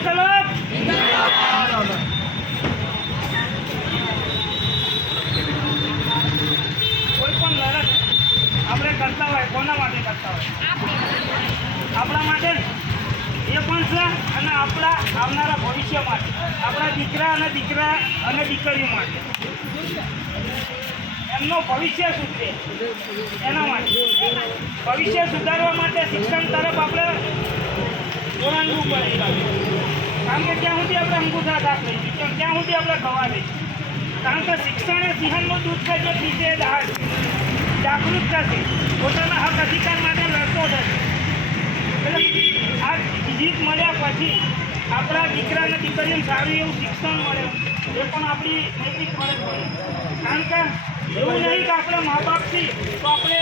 ઇન્કલાબ કોઈ પણ લડત આપણે કરતા હોય કોના માટે કરતા હોય? આપણા માટે એ પણ છે અને આપણા આવનારા ભવિષ્ય માટે, આપણા દીકરા અને દીકરીઓ માટે, એમનું ભવિષ્ય સુધરે એના માટે. ભવિષ્ય સુધારવા માટે શિક્ષણ તરફ આપણે જોડાવવું પડે. કારણ કે ત્યાં સુધી આપણે અંગૂઠા સાફ લઈશું, ત્યાં સુધી આપણે ખવા લઈશું. કારણ કે શિક્ષણ એ સિંહણનું દૂધ છે જે પીશે જાગૃત થશે, પોતાના હક અધિકાર માટે લડતો થશે. એટલે આ જીત મળ્યા પછી આપણા દીકરા અને દીકરીઓને સારું એવું શિક્ષણ મળે એ પણ આપણી નૈતિક ફરજ પડે. કારણ કે એવું નહીં કે આપણે મા બાપ છીએ તો આપણે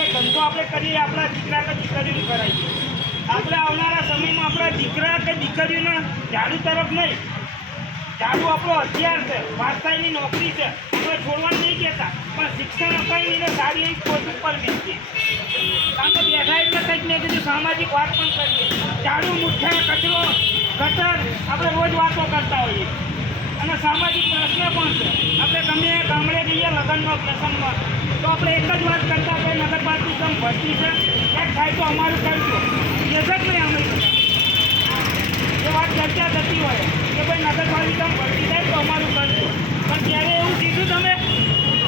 એ ધંધો આપણે કરીએ આપણા દીકરા કે દીકરીઓને કરાવીએ. આપણે આવનારા સમયમાં આપણા દીકરા કે દીકરીઓને ઝાડુ તરફ નહીં, ઝાડુ આપણો હથિયાર છે, વારસાઈની નોકરી છે, આપણે છોડવાનું નહીં કહેતા, પણ શિક્ષણ અપાવીને સારી એવી પોસ્ટ ઉપર બેસીએ. કારણ કે બેઠા એટલે કંઈક મેં કીધું સામાજિક વાત પણ કરીએ. ઝાડુ, મુઠ્ઠા, કચરો, ગટર આપણે રોજ વાતો કરતા હોઈએ. અને સામાજિક પ્રશ્ન પણ છે. આપણે ગમે ગામડે જઈએ લગ્નમાં પ્રસંગમાં તો આપણે એક જ વાત કરતા કે નગરપાલિકા ભરતી છે, એક થાય તો અમારું કરજો. એ જ નહીં અમે એ વાત ચર્ચા થતી હોય કે ભાઈ નગરપાલિકામાં ભરતી થાય તો અમારું કરજો. પણ ત્યારે એવું કીધું તમે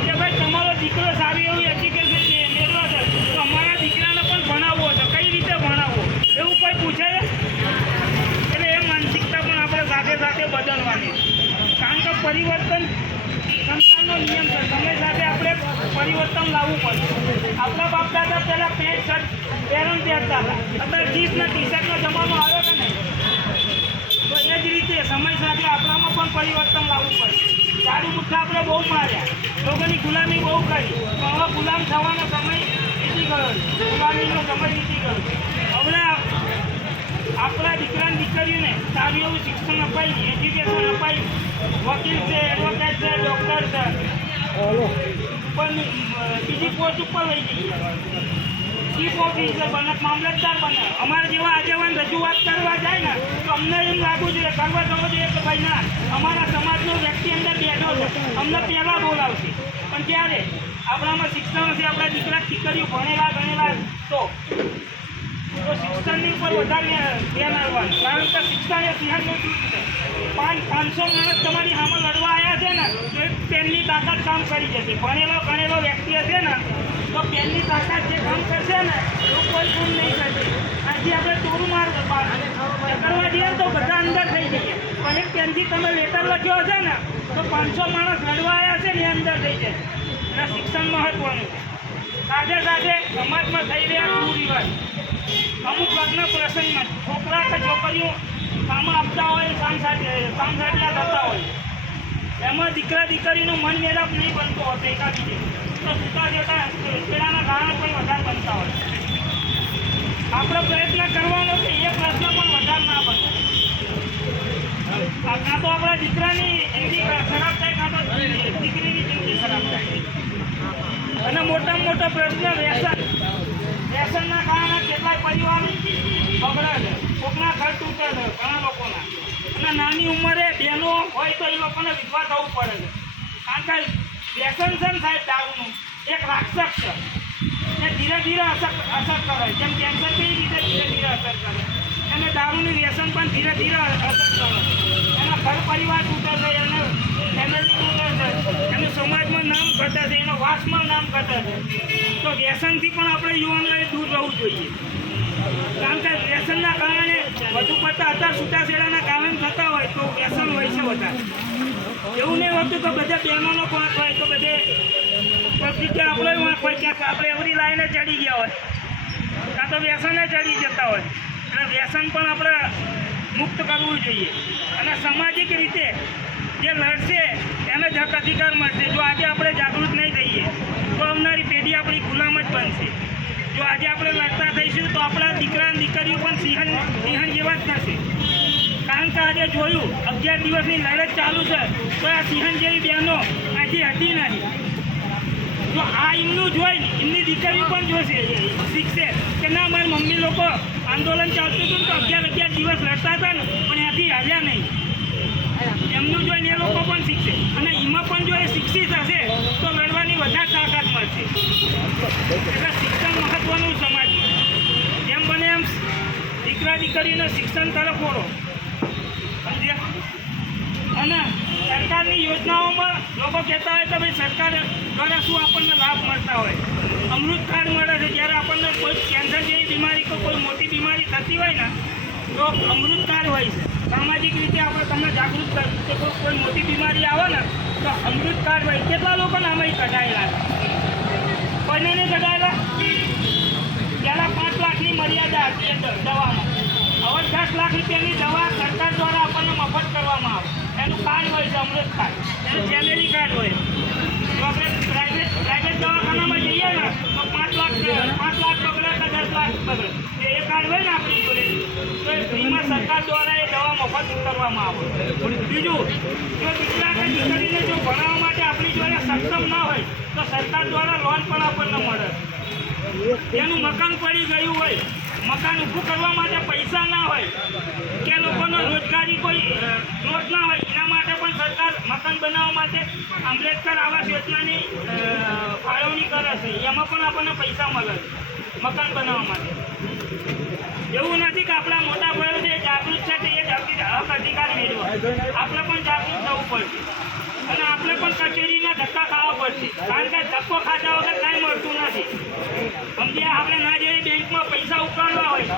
કે ભાઈ તમારો દીકરો સારી એવું એજ્યુકેશન મેળવે છે તો અમારા દીકરાને પણ ભણાવવો છે, કઈ રીતે ભણાવવો એવું કોઈ પૂછે છે? એટલે એ માનસિકતા પણ આપણે સાથે સાથે બદલવાની. કારણ કે પરિવર્તન સંસારનો નિયમ છે, સમય સાથે આપણે પરિવર્તન લાવવું પડે. આપણા બાપ દાદા પહેલાં પેન્ટ શર્ટ પહેરણ પહેરતા હતા, અત્યારે જીન્સના ટી શર્ટનો જમાનો આવ્યો કે નહીં? તો એ જ રીતે સમય સાથે આપણામાં પણ પરિવર્તન લાવવું પડે. ઝાડુ મુઠ્ઠા આપણે બહુ માર્યા, લોકોની ગુલામી બહુ કરી, તો હવે ગુલામ થવાનો સમય વીતી ગયો, ગુલામીનો સમય વીતી ગયો. હવે આપણા દીકરાની દીકરીઓને સારું એવું શિક્ષણ અપાઈ, એજ્યુકેશન અપાઈ, વકીલ છે, એડવોકેટ છે, ડૉક્ટર છે, પણ બીજી પોસ્ટ ઉપર લઈ જઈએ. ચીફ ઓફિસર બને, મામલતદાર બને. અમારા જેવા આગેવાન રજૂઆત કરવા જાય ને તો અમને એમ લાગવું જોઈએ, કરવા જવું જોઈએ કે ભાઈ ના, અમારા સમાજનો વ્યક્તિ અંદર બેઠો છે, અમને પહેલાં બોલાવશે. પણ ત્યારે આપણામાં શિક્ષણ હશે, આપણા દીકરા દીકરીઓ ભણેલા ગણેલા તો શિક્ષણની ઉપર વધારે ધ્યાન આપવાનું. કારણ કે શિક્ષણ એ સિંહણનું દૂધ છે. 500 માણસ તમારી સામે લડવા આવ્યા છે ને તો એક પેનની તાકાત કામ કરી જશે. ભણેલો વ્યક્તિ હશે ને તો પેનની તાકાત જે કામ કરશે ને તો કોઈ ગુમ નહીં કરશે. આજે આપણે ચોરું કરવા જઈએ તો બધા અંદર થઈ જઈએ, પણ એક પેનથી તમે લેટર લખ્યો હશે ને તો 500 માણસ લડવા આવ્યા છે ને એ અંદર થઈ જશે. અને શિક્ષણ મહત્વનું છે. સાથે સાથે સમાજમાં થઈ રહ્યા કુરિવાજ, અમુક લગ્ન પ્રસંગમાં છોકરા કે છોકરીઓ કામ આપતા હોય, સામસાટિયા થતા હોય, એમાં દીકરા દીકરીનું મન મેળાપ નહીં બનતો હોતો એકાબીજે, તો છૂટા છેડા છેડાના કારણે પણ વધારે બનતા હોય. આપણે પ્રયત્ન કરવાનો કે એ પ્રશ્ન પણ વધારે ના બને. કાં તો આપણા દીકરાની જિંદગી ખરાબ થાય, કાં તો દીકરીની જિંદગી ખરાબ થાય. અને મોટામાં મોટો પ્રશ્ન વ્યસનના કારણે કેટલાય પરિવાર બગડે છે, કોકના ઘર તૂટે છે, ઘણા લોકોના. અને નાની ઉંમરે બહેનો હોય તો એ લોકોને વિધવા થવું પડે છે. કારણ કે વ્યસન છે ને સાહેબ દારૂનું એક રાક્ષસ છે, એ ધીરે ધીરે અસર કરે. જેમ કેન્સર કઈ રીતે ધીરે ધીરે અસર કરે, એને દારૂનું વ્યસન પણ ધીરે ધીરે અસર કરે. એના ઘર પરિવાર તૂટે છે, એને ફેમિલી તૂટે છે, એનું સમાજમાં નામ ઘટે છે, એનો વાસમાં નામ ઘટે છે. તો વ્યસનથી પણ આપણે યુવાનોએ દૂર રહેવું જોઈએ. કારણ કે વ્યસનના કારણે વધુ પડતા અત્યારે છૂટાછેડાના કારણે થતા હોય તો વ્યસન હોય છે વધારે. એવું નહીં હોતું કે બધા બહેનોનો પાંચ હોય તો બધે પબ્લિક આપણે હોય ક્યાંક આપણે એવરી લાઈને ચડી ગયા હોય, કાં તો વ્યસને ચડી જતા હોય. અને વ્યસન પણ આપણે મુક્ત કરવું જોઈએ. અને સામાજિક રીતે જે લડશે એને જ હક અધિકાર મળશે. જો આજે આપણે જાગૃત નહીં થઈએ તો આવનારી પેઢી આપણી ગુલામ જ બનશે. જો આજે આપણે લડતા થઈશું તો આપણા દીકરા અને દીકરીઓ પણ સિંહણ જેવા જ થશે. કારણ કે આજે જોયું 11 દિવસની લડત ચાલુ છે તો આ સિંહણ જેવી બહેનો આજે હતી નહીં. જો આ એમનું જોઈને એમની દીકરીઓ પણ જોશે, શીખશે કે ના મારી મમ્મી લોકો આંદોલન ચાલતું હતું તો 11 દિવસ લડતા હતા ને પણ એમાંથી હાલ્યા નહીં. એમનું જોઈને એ લોકો પણ શીખશે અને એમાં પણ જો એ શિક્ષિત હશે તો લડવાની વધારે તાકાત મળશે. એટલે શિક્ષણ મહત્વનું સમાજમાં. જેમ બને એમ દીકરા દીકરીને શિક્ષણ તરફ વળો. સમજ્યા? અને સરકારની યોજનાઓમાં લોકો કહેતા હોય કે ભાઈ સરકાર દ્વારા શું આપણને લાભ મળતા હોય. અમૃત કાર્ડ મળે છે. જ્યારે આપણને કોઈ કેન્સર જેવી બીમારી કે કોઈ મોટી બીમારી થતી હોય ને તો અમૃત કાર્ડ હોય છે. સામાજિક રીતે આપણે તમને જાગૃત કર્યું કે કોઈ મોટી બીમારી આવે ને તો અમૃત કાર્ડ હોય. કેટલા લોકોને આમાં કઢાયેલા છે? કોઈને નહીં કઢાયેલા? પહેલાં 5 લાખની મર્યાદા હતી એ દવામાં. હવે 10 લાખ રૂપિયાની દવા સરકાર દ્વારા આપણને મફત કરવામાં આવે. એનું કાર્ડ હોય છે અમૃત કાર્ડ. એનું જેનેરી કાર્ડ હોય. તો આપણે પ્રાઇવેટ દવાખાનામાં જઈએ ને તો 5 લાખ બગડે કે 10 લાખ બગડે. એ કાર્ડ હોય ને આપણી જોડે તો એ ફ્રીમાં સરકાર દ્વારા એ દવા મફત કરવામાં આવે. બીજું, જો દીકરા કે દીકરીને જો ભણાવવા માટે આપણી જોડે સક્ષમ ના હોય તો સરકાર દ્વારા લોન પણ આપણને મળે. એનું મકાન પડી ગયું હોય, મકાન ઊભું કરવા માટે પૈસા ના હોય કે લોકોનો રોજગારી કોઈ સ્ત્રોત ના હોય, એના માટે પણ સરકાર મકાન બનાવવા માટે આંબેડકર આવાસ યોજનાની ફાળવણી કરે છે. એમાં પણ આપણને પૈસા મળે મકાન બનાવવા માટે. એવું નથી કે આપણા મોટા ભાઈઓ જે જાગૃત છે તે એ હક અધિકાર મેળવો. આપણે પણ જાગૃત થવું પડશે અને આપણે પણ કચેરીના ધક્કા ખાવા પડશે. કારણ કે ધક્કો ખાધા વગર કાંઈ મળતું નથી. સમજ્યા? આપણે ના જઈએ બેંકમાં પૈસા ઉપાડવા હોય,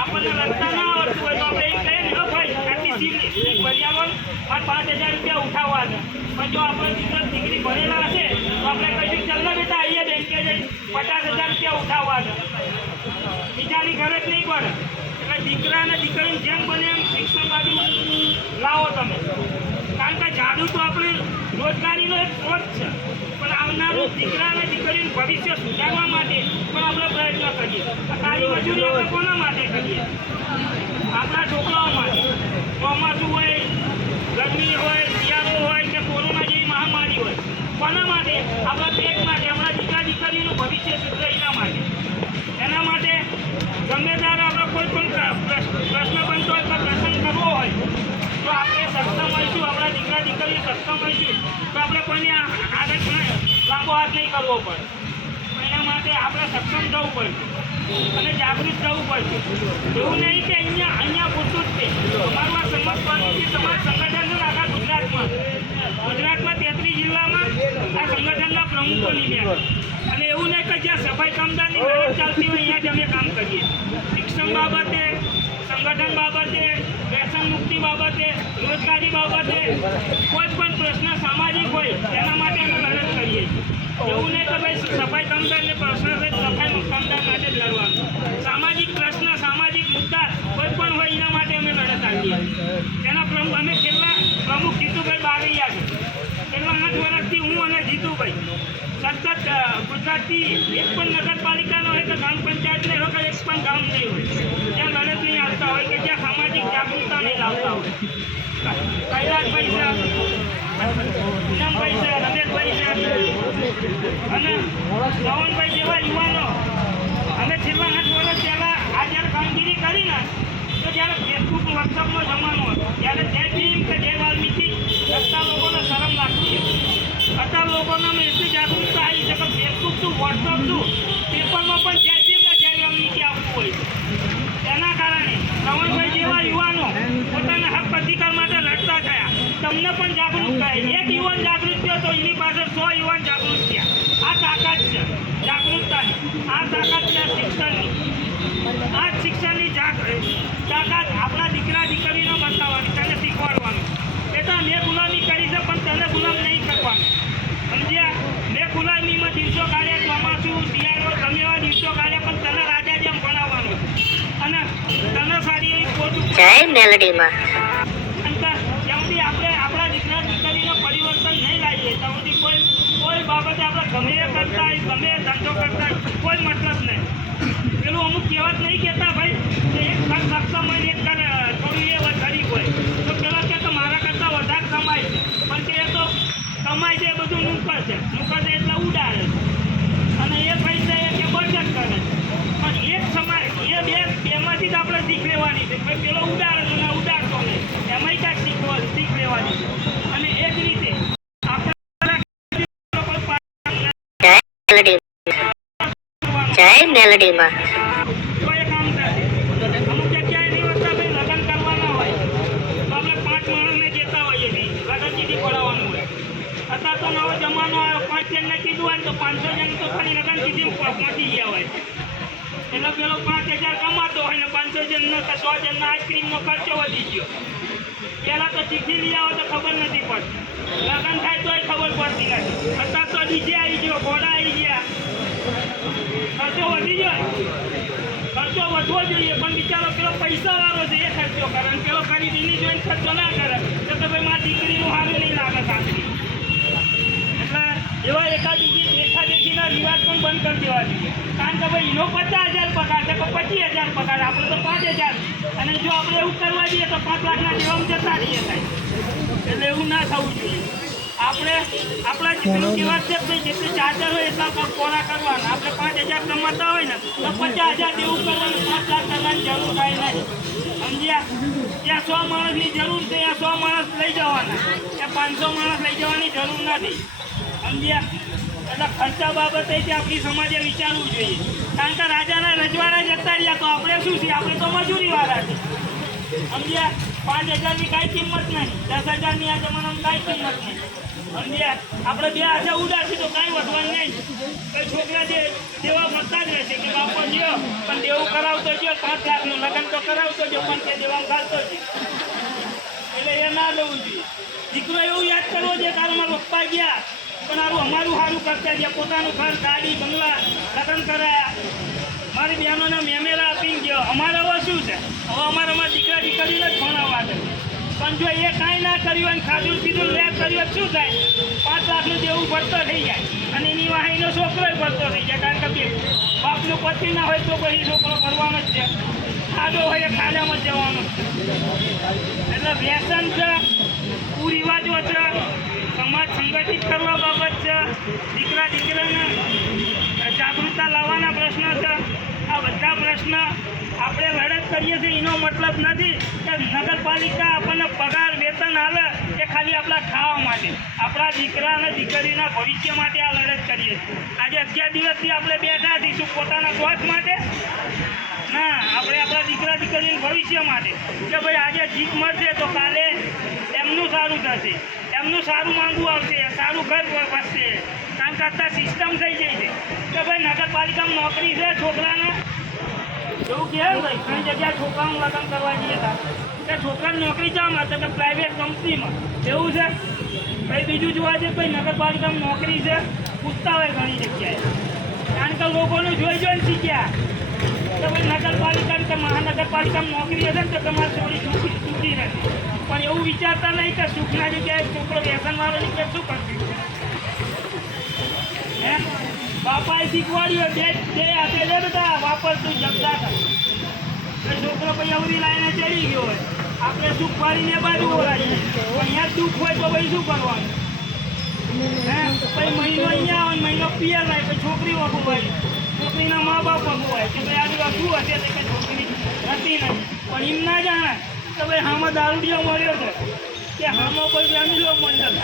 આપણને લખતા ના આવડતું હોય તો આપણે એક કહીએ ને ભાઈ આટલી સીટ ભરી આવો અને 5,000 રૂપિયા ઉઠાવવા છે. પણ જો આપણે દીકરી ભરેલા હશે તો આપણે કહીશું ચાલ ને બેટા આવીએ બેંકે જઈ 50,000 રૂપિયા ઉઠાવવા છે. બીજાની ગરજ નહીં પડે. એટલે દીકરા અને દીકરીને જેમ બને એમ શિક્ષણ બાજુ લાવો તમે. કારણ કે જાદુ તો આપણે રોજગારીનો એક સ્ત્રોત છે, પણ આવનારું દીકરા અને દીકરીનું ભવિષ્ય સુધારવા માટે પણ આપણે પ્રયત્ન કરીએ. કાળી મજૂરી આપણે કોના માટે કરીએ? આપણા છોકરાઓ માટે. ચોમાસું હોય, ગરમી હોય, શિયાળો હોય કે કોરોના જેવી મહામારી હોય, કોના માટે? આપણા પેટ માટે, આપણા દીકરા દીકરીનું ભવિષ્ય સુધરે એના માટે. એના માટે ગમે ત્યારે આપણે કોઈ પણ પ્રશ્ન બનતો હોય કે પ્રસંગ કરવો હોય તો આપણે સક્ષમ હોઈશું. આપણા દીકરા દીકરી સક્ષમ હોઈશું તો આપણે કોઈને આગળ લાંબો હાથ નહીં કરવો પડે. એના માટે આપણે સક્ષમ થવું પડશે અને જાગૃત થવું પડશે. એવું નહીં કે અહીંયા પૂરતું જ છે. અમારું આ સમાજ સમાજ સંગઠન છે આખા ગુજરાતમાં 33 જિલ્લામાં આ સંગઠનના પ્રમુખોની મેં. અને એવું નહીં કે જ્યાં સફાઈ કામદારની લડત ચાલતી હોય અહીંયા જ અમે કામ કરીએ. શિક્ષણ બાબતે, સંગઠન બાબતે, વ્યસન મુક્તિ બાબતે, રોજગારી બાબતે કોઈ પણ પ્રશ્ન સામાજિક હોય તેના માટે અમે લડત કરીએ છીએ. એવું નહીં કે ભાઈ સફાઈ કામદારને પ્રશ્ન છે સફાઈ કામદાર માટે જ લડવાનું. સામાજિક પ્રશ્ન, સામાજિક મુદ્દા કોઈ પણ હોય એના માટે અમે લડત આપીએ. તેના પ્રમુખ અમે છેલ્લા પ્રમુખ જીતુભાઈ બારૈયા છે. છેલ્લા 8 વર્ષથી હું અને જીતુભાઈ સતત ગુજરાતથી એક પણ નગરપાલિકાનો હોય કે ગ્રામ પંચાયતને હોય કે એક પણ ગામ નહીં હોય ત્યાં લડત નહીં આવતા હોય કે જ્યાં સામાજિક જાગૃતતા નહીં લાવતા હોય. કૈલાસભાઈ છે, પૂનમભાઈ છે, રમેશભાઈ છે અને પવનભાઈ જેવા યુવાનો અમે છેલ્લા 8 વર્ષ પહેલાં આ જ્યારે કામગીરી કરી ને તો જ્યારે ફેસબુક વોટ્સઅપનો જમાનો હતો ત્યારે જય ભીમ કે જય વાલ્મીકી લખતા લોકોને શરમ લાગતી હતી. અત્યારે લોકોને અમે એટલી જાગૃતતા આવી છે કે ફેસબુક શું, વોટ્સઅપ શું, પેપરમાં પણ જય ભીમ કે જય વાલ્મીકી આપવું હોય. તેના કારણે શ્રવણભાઈ જેવા યુવાનો પોતાના હક અધિકાર માટે લડતા થયા. તમને પણ જાગૃત થાય. એક યુવાન જાગૃત થયો તો એની પાસે 100 યુવાન જાગૃત થયા. આ તાકાત છે જાગૃતતાની. આ તાકાત છે શિક્ષણની. આ શિક્ષણની તાકાત આપણા દીકરા દીકરીને બતાવવાની, તેને શીખવાડવાનું. બેટા મેં ગુલામી કરી છે પણ તને ગુલામ નહીં કરવાનું. સમજ્યા? મેં ગુલામીમાં દિવસો કાઢ્યા, ચોમાસું, શિયાળો, તમે એવા દિવસો કાઢ્યા પણ તને રાજા જેમ ભણાવવાનું અને તને સારી એવી પોતું મેલેડીમાં. જ્યાં સુધી આપણે આપણા દીકરા દીકરીનો પરિવર્તન નહીં લાવીએ ત્યાં સુધી કોઈ બાબતે આપણે ગમે એ કરતા હોય, ગમે એ ધંધો કરતા હોય, કોઈ મતલબ નહીં. પેલું અમુક કહેવત નહીં કહેતા ભાઈ કે એક ઘર સક્ષમ હોય એક ઘર થોડું એ ગરીબ હોય તો પેલા કે તો મારા કરતાં વધારે કમાય છે પણ કે એ તો કમાય છે એ બધું નુકર છે એટલે ઉડાડે છે અને એ પૈસા એ કે બચત કરે છે. પણ એક સમાજ એ બેમાંથી જ આપણે શીખ લેવાની છે. ભાઈ પેલો ઉડાડે છે ને ઉડાડતો નહીં. જય મેલડીમાં. તો એ કામ થશે. અમુક જગ્યાએ નહીં હોતા ભાઈ લગ્ન કરવાના હોય તો આપણે 5 માણસને કહેતા હોઈએ છીએ લગ્ન ચીઠી પડાવવાનું હોય. અત્યારે તો નવો જમાનો આવ્યો 5 જણને કીધું હોય ને તો 500 જણ તો ખાલી લગ્ન ચીઠી પહોંચી ગયા હોય. એટલે પેલો 5000 કમાતો હોય ને 500 જણનો 100 જણનો આઈસ્ક્રીમનો ખર્ચો વધી ગયો. પહેલાં તો ચીઠી લઈ આવો તો ખબર નથી પડતી, લગ્ન થાય તોય ખબર પડતી નથી. અત્યારે તો ડીજે આવી ગયો, ઘોડા આવી ગયા, ખર્ચો વધી ગયો. ખર્ચો વધવો જોઈએ પણ બિચારો પેલો પૈસાવાળો છે એ ખર્ચો કરે અને પેલો ખરીદીની જોઈને ખર્ચો ના કરે તો ભાઈ મારી દીકરીનું સારું નહીં લાગે સાસરી. એટલે એવા દેખાદેખીના રિવાજ પણ બંધ કરી દેવા જોઈએ. કારણ કે ભાઈ એનો 50,000 પગાર છે તો 25,000 પગાર, આપણે તો 5,000. અને જો આપણે એવું કરવા દઈએ તો 5 લાખના દેવામાં જતા રહીએ થાય. એટલે એવું ના થવું જોઈએ. આપણે આપણા જેટલું કહેવાત છે ભાઈ જેટલી ચાર્જર હોય એટલા કોરા કરવાના. આપણે 5,000 કમાતા હોય ને તો 50,000 દેવું કરવાનું, 5 લાખ કરવાની જરૂર થાય નહીં. સમજ્યા? ત્યાં 100 માણસની જરૂર છે, ત્યાં 100 માણસ લઈ જવાના, ત્યાં 500 માણસ લઈ જવાની જરૂર નથી. સમજ્યા? એટલે ખર્ચા બાબતે આપણી સમાજે વિચારવું જોઈએ. કારણ કે રાજાના રજવાડા જતા રહ્યા તો આપણે શું છીએ? આપણે તો મજૂરીવાળા છીએ. સમજ્યા? 5,000ની કાંઈ કિંમત નહીં, 10,000ની આ જમાનામાં કાંઈ કિંમત નહીં. સમજ્યા? આપણે 2 હાથે ઉડાડશું તો કાંઈ વધવાનું નહીં. તો છોકરા જે દેવા મળતા જ રહેશે કે બાપો જ્યો પણ દેવું કરાવતો જ્યો, 5 લાખનું લગ્ન તો કરાવતો જો પણ તે દેવામાં ખાતો જ. એટલે એ ના લેવું જોઈએ. દીકરો એવું યાદ કરવો છે કે મારા પપ્પા ગયા પણ અમારું સારું કરતા ગયા, પોતાનું ઘર, ગાડી, બંગલા, લગ્ન કરાયા. મારી બહેનોને મેમેરા આપીને ગયો. અમારે હવે શું છે? હવે અમારામાં દીકરા દીકરીને જ ભણાવવા છે. પણ જો એ કાંઈ ના કર્યું હોય ખાધું પીધું લે કર્યું શું થાય? 5 લાખનું દેવું ભરતો થઈ જાય અને એની વાહીનો છોકરો ભરતો થઈ જાય. કારણ કે બાપનું પતિ ના હોય તો પછી છોકરો કરવાનો જ છે, ખાધો હોય એ ખાડામાં જ જવાનો. એટલે વ્યસન છે, કુરિવાજો છે, સમાજ સંગઠિત કરવા બાબત છે, દીકરા દીકરીને જાગૃતતા લાવવાના પ્રશ્ન છે. આ બધા પ્રશ્ન આપણે લડત કરીએ છીએ એનો મતલબ નથી કે નગરપાલિકા આપણને પગાર વેતન આલે એ ખાલી આપણા ખાવા માટે, આપણા દીકરા અને દીકરીના ભવિષ્ય માટે આ લડત કરીએ છીએ. આજે 11 દિવસથી આપણે બેઠા થઈશું પોતાના સ્વાર્થ માટે ના, આપણે આપણા દીકરા દીકરીના ભવિષ્ય માટે કે ભાઈ આજે જીત મળશે તો કાલે એમનું સારું થશે, એમનું સારું માંગવું આવશે, સારું ઘર વધશે. કારણ કે અત્યારે સિસ્ટમ થઈ ગઈ છે કે ભાઈ નગરપાલિકામાં નોકરી છે છોકરાને, એવું કહે ને ભાઈ ઘણી જગ્યાએ છોકરાનું લગ્ન કરવા જઈએ હતા કે છોકરાની નોકરી ચામાં તો કે પ્રાઇવેટ કંપનીમાં. એવું છે ભાઈ? બીજું જોવા જઈએ ભાઈ નગરપાલિકામાં નોકરી છે પૂછતા હોય ઘણી જગ્યાએ. કારણ કે લોકોનું જોઈને શીખ્યા કે ભાઈ નગરપાલિકા કે મહાનગરપાલિકામાં નોકરી હશે ને તો તમારે થોડી છૂટી રહેશે. પણ એવું વિચારતા નહીં કે સુખના જગ્યાએ છોકરો વ્યસનવાળો નીકળે શું કરશું? હે બાપાએ શીખવાડ્યું બે હાથે લે બેટા વાપરતું જગતા કર. છોકરો પછી અવરી લાઈને ચડી ગયો હોય, આપણે સુખ પાડીને બાજુ ઓળાવીએ પણ અહીંયા દુઃખ હોય તો ભાઈ શું કરવાનું? હે પછી મહિનો અહીંયા આવે મહિનો પિયર લાય પછી છોકરી વખું હોય, છોકરીના મા બાપ વખું હોય કે ભાઈ આ શું હશે તો કે છોકરી નથી નહીં. પણ એમ ના જાણે કે ભાઈ હામાં દારૂડિયો મળ્યો છે કે હામાં કોઈ ફેમિલીઓ મંડળ.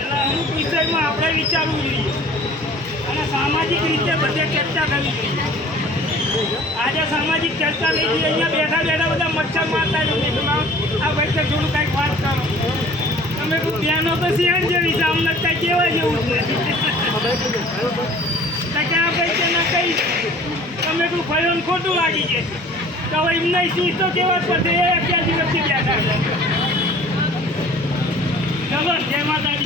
એટલે અમુક વિષયમાં આપણે વિચારવું જોઈએ અને સામાજિક રીતે બધે ચર્ચા કરવી જોઈએ. આજે સામાજિક ચર્ચા લઈ જઈએ, અહીંયા બેઠા બેઠા બધા મચ્છર મારતા નથી. આ ભાઈ તો થોડું કંઈક વાત કરો. તમે કોઈ ધ્યાનો તો સિંહણ જેવી છે, અમને કંઈ કહેવા જેવું જ નથી. ક્યાં ભાઈ કે ના કંઈ તમે કોઈ ભયો ખોટું લાગી છે તો હવે એમને સિંહ તો કેવા જ પડશે. એ 11 દિવસથી બેઠા છે. ચલો જય માતાજી.